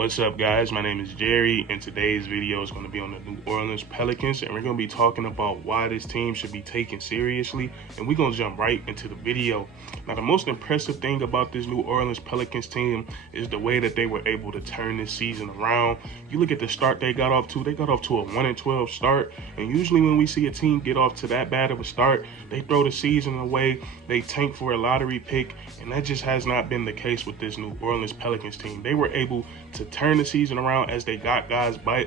What's up, guys? My name is Jerry, and today's video is going to be on the New Orleans Pelicans, and we're going to be talking about why this team should be taken seriously, and we're going to jump right into the video. Now, the most impressive thing about this New Orleans Pelicans team is the way that they were able to turn this season around. You look at the start they got off to a 1-12 start, and usually when we see a team get off to that bad of a start, they throw the season away, they tank for a lottery pick, and that just has not been the case with this New Orleans Pelicans team. They were able to turn the season around as they got guys back.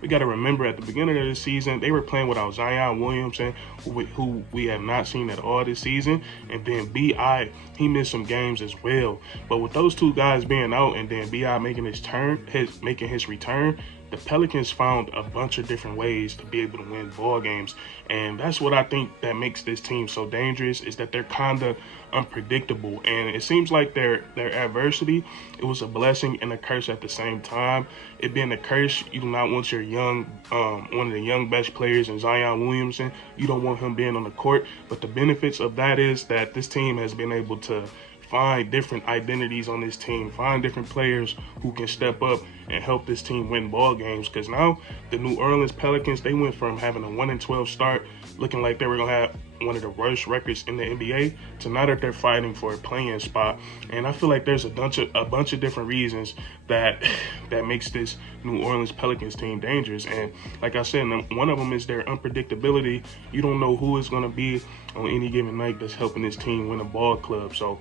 We got to remember at the beginning of the season, they were playing without Zion Williamson, who we have not seen at all this season. And then B.I., he missed some games as well. But with those two guys being out and then B.I. making his return, the Pelicans found a bunch of different ways to be able to win ball games. And that's what I think that makes this team so dangerous, is that they're kind of unpredictable. And it seems like their adversity, it was a blessing and a curse at the same time. It being a curse, you do not want your one of the young best players in Zion Williamson. You don't want him being on the court. But the benefits of that is that this team has been able to find different identities on this team, find different players who can step up and help this team win ball games. Because now the New Orleans Pelicans, they went from having a 1-12 start, looking like they were gonna have one of the worst records in the NBA, to now that they're fighting for a play-in spot. And I feel like there's a bunch of different reasons that makes this New Orleans Pelicans team dangerous. And like I said, one of them is their unpredictability. You don't know who is gonna be on any given night that's helping this team win a ball club. So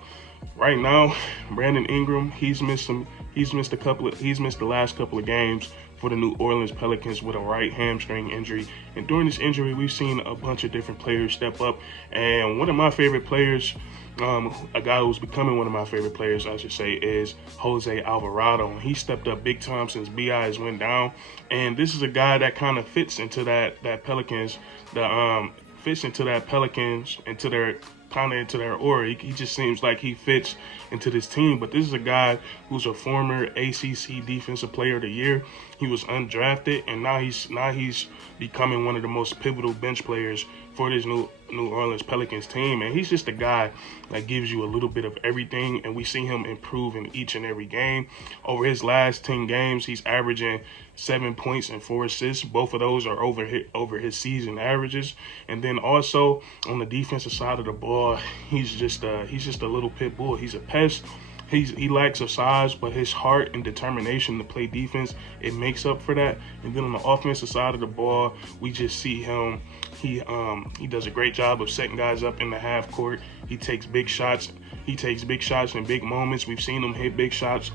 right now, Brandon Ingram, he's missed the last couple of games for the New Orleans Pelicans with a right hamstring injury. And during this injury, we've seen a bunch of different players step up. And one of my favorite players, a guy who's becoming one of my favorite players, I should say, is Jose Alvarado. He stepped up big time since B.I. has went down. And this is a guy that kind of fits into that Pelicans, into their aura. He just seems like he fits into this team. But this is a guy who's a former ACC Defensive Player of the Year. He was undrafted, and now he's becoming one of the most pivotal bench players for this New Orleans Pelicans team. And he's just a guy that gives you a little bit of everything, and we see him improve in each and every game. Over his last 10 games, he's averaging 7 points and 4 assists. Both of those are over his season averages. And then also on the defensive side of the ball, he's just a little pit bull. He's a pest. He lacks of size, but his heart and determination to play defense, it makes up for that. And then on the offensive side of the ball, we just see him. He does a great job of setting guys up in the half court. He takes big shots. He takes big shots in big moments. We've seen him hit big shots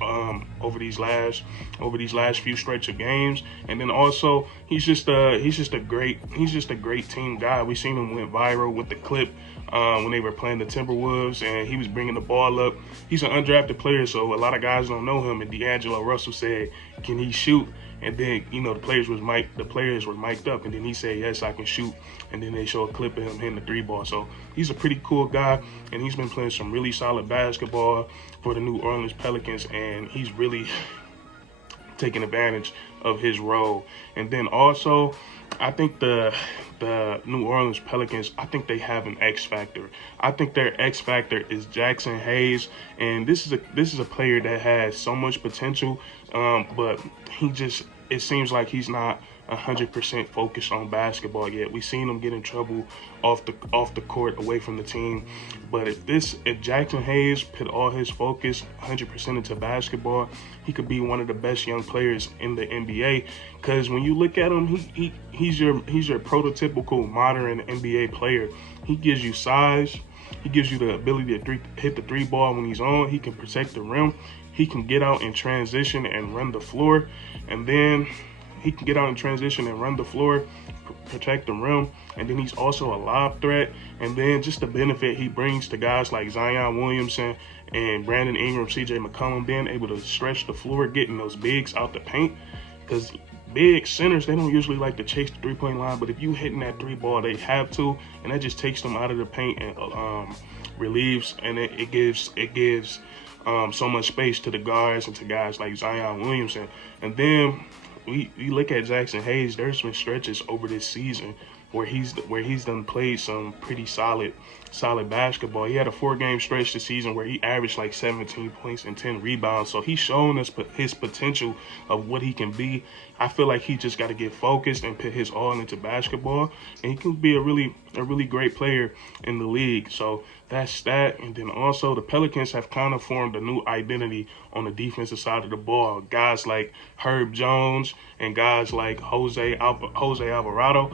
over these last few stretch of games. And then also he's just a great team guy. We've seen him went viral with the clip when they were playing the Timberwolves, and he was bringing the ball up. He's an undrafted player, so a lot of guys don't know him. And D'Angelo Russell said, "Can he shoot?" And then, the players were mic'd up, and then he said, "Yes, I can shoot." And then they show a clip of him hitting the 3-ball. So he's a pretty cool guy, and he's been playing some really solid basketball for the New Orleans Pelicans, and he's really taking advantage of his role. And then also, I think the New Orleans Pelicans, I think they have an X factor. I think their X factor is Jackson Hayes, and this is a player that has so much potential, but it seems like he's not 100% focused on basketball yet. We've seen him get in trouble off the court, away from the team. But if Jackson Hayes put all his focus 100% into basketball, he could be one of the best young players in the NBA. Because when you look at him, he's your prototypical modern NBA player. He gives you size. He gives you the ability to hit the 3-ball when he's on. He can protect the rim. He can get out in transition and run the floor. And then he can get out in transition and run the floor, protect the rim, and then he's also a lob threat. And then just the benefit he brings to guys like Zion Williamson and Brandon Ingram, CJ McCown, being able to stretch the floor, getting those bigs out the paint. Because big centers, they don't usually like to chase the 3-point line, but if you hitting that 3-ball, they have to, and that just takes them out of the paint and relieves, and it gives so much space to the guards and to guys like Zion Williamson. And then we look at Jackson Hayes. There's been stretches over this season where he's done played some pretty solid basketball. He had a 4-game stretch this season where he averaged like 17 points and 10 rebounds. So he's shown us his potential of what he can be. I feel like he just got to get focused and put his all into basketball, and he can be a really great player in the league. So that's that. And then also the Pelicans have kind of formed a new identity on the defensive side of the ball. Guys like Herb Jones and guys like Jose Alvarado,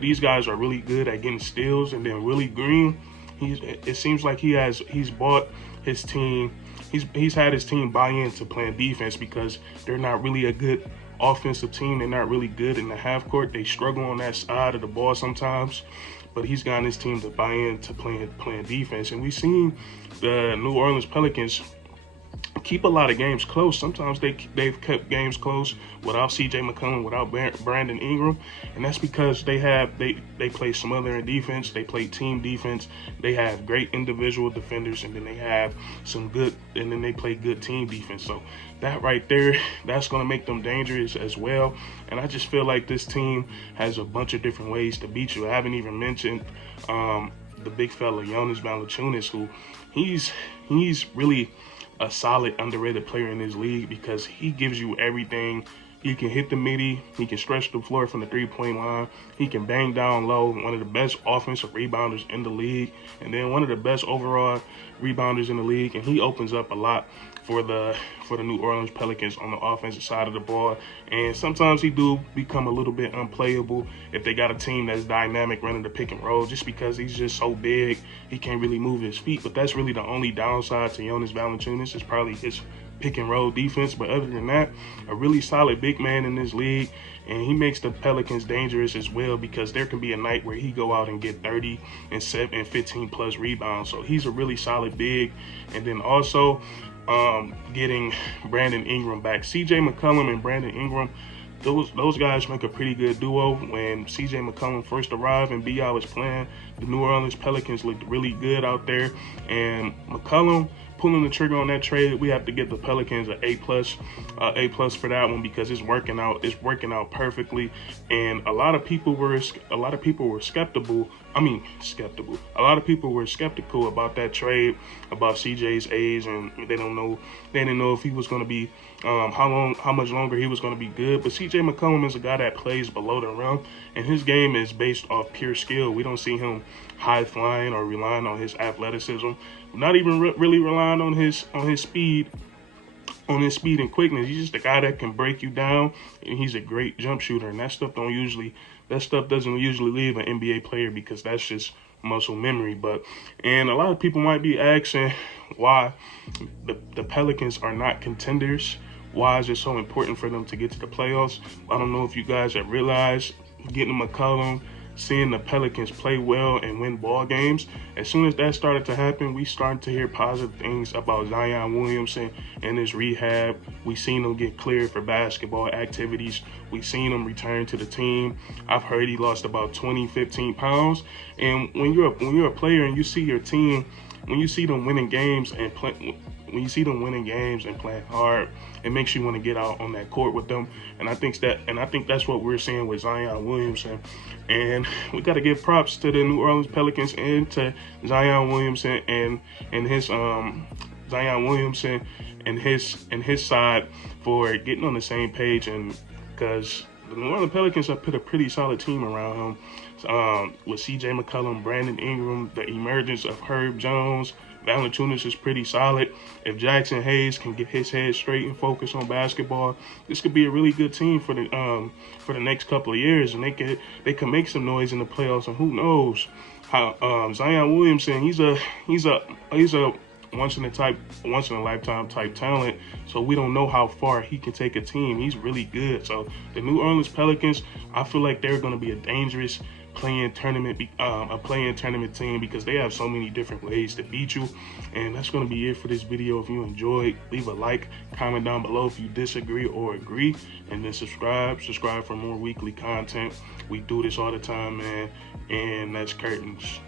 these guys are really good at getting steals. And then Willie Green, it seems like he's bought his team. He's had his team buy into playing defense because they're not really a good offensive team. They're not really good in the half court. They struggle on that side of the ball sometimes, but he's gotten his team to buy into playing defense. And we've seen the New Orleans Pelicans keep a lot of games close. Sometimes they've kept games close without CJ McCown, without Brandon Ingram, and that's because they play smothering defense, they play team defense, they have great individual defenders, and then they play good team defense. So that right there, that's going to make them dangerous as well. And I just feel like this team has a bunch of different ways to beat you. I haven't even mentioned the big fella Jonas Valanciunas, who he's really a solid, underrated player in this league because he gives you everything. He can hit the midi, he can stretch the floor from the 3-point line, he can bang down low, one of the best offensive rebounders in the league, and then one of the best overall rebounders in the league, and he opens up a lot for the New Orleans Pelicans on the offensive side of the ball. And sometimes he do become a little bit unplayable if they got a team that's dynamic running the pick and roll, just because he's just so big, he can't really move his feet. But that's really the only downside to Jonas Valanciunas, is probably his pick and roll defense. But other than that, a really solid big man in this league, and he makes the Pelicans dangerous as well, because there can be a night where he go out and get 30 and 15 plus rebounds. So he's a really solid big. And then also getting Brandon Ingram back. CJ McCollum and Brandon Ingram, those guys make a pretty good duo. When CJ McCollum first arrived and B.I. was playing, the New Orleans Pelicans looked really good out there. And McCollum pulling the trigger on that trade, we have to give the Pelicans an A+ for that one, because it's working out perfectly. And a lot of people were skeptical. A lot of people were skeptical about that trade, about CJ's age, and they didn't know if he was going to be how much longer he was going to be good. But CJ McCollum is a guy that plays below the rim, and his game is based off pure skill. We don't see him high flying or relying on his athleticism, not even really relying on his speed. On his speed and quickness. He's just a guy that can break you down, and he's a great jump shooter. And that stuff doesn't usually leave an NBA player, because that's just muscle memory. And a lot of people might be asking why the Pelicans are not contenders. Why is it so important for them to get to the playoffs? I don't know if you guys have realized, getting McCollum, seeing the Pelicans play well and win ball games, as soon as that started to happen, we started to hear positive things about Zion Williamson and his rehab. We seen him get cleared for basketball activities. We seen him return to the team. I've heard he lost about 15 pounds. And when you're a player and you see your team, when you see them winning games and playing hard, it makes you want to get out on that court with them. And I think that's what we're seeing with Zion Williamson. And we got to give props to the New Orleans Pelicans and to Zion Williamson and his side for getting on the same page, and because the New Orleans Pelicans have put a pretty solid team around him. With CJ McCollum, Brandon Ingram, the emergence of Herb Jones, Valanciunas is pretty solid. If Jackson Hayes can get his head straight and focus on basketball, this could be a really good team for the next couple of years, and they can make some noise in the playoffs. And who knows how Zion Williamson, he's a once in a lifetime type talent. So we don't know how far he can take a team. He's really good. So the New Orleans Pelicans, I feel like they're going to be a dangerous playing tournament team, because they have so many different ways to beat you. And that's going to be it for this video. If you enjoyed, leave a like, comment down below if you disagree or agree, and then subscribe for more weekly content. We do this all the time, man. And that's curtains.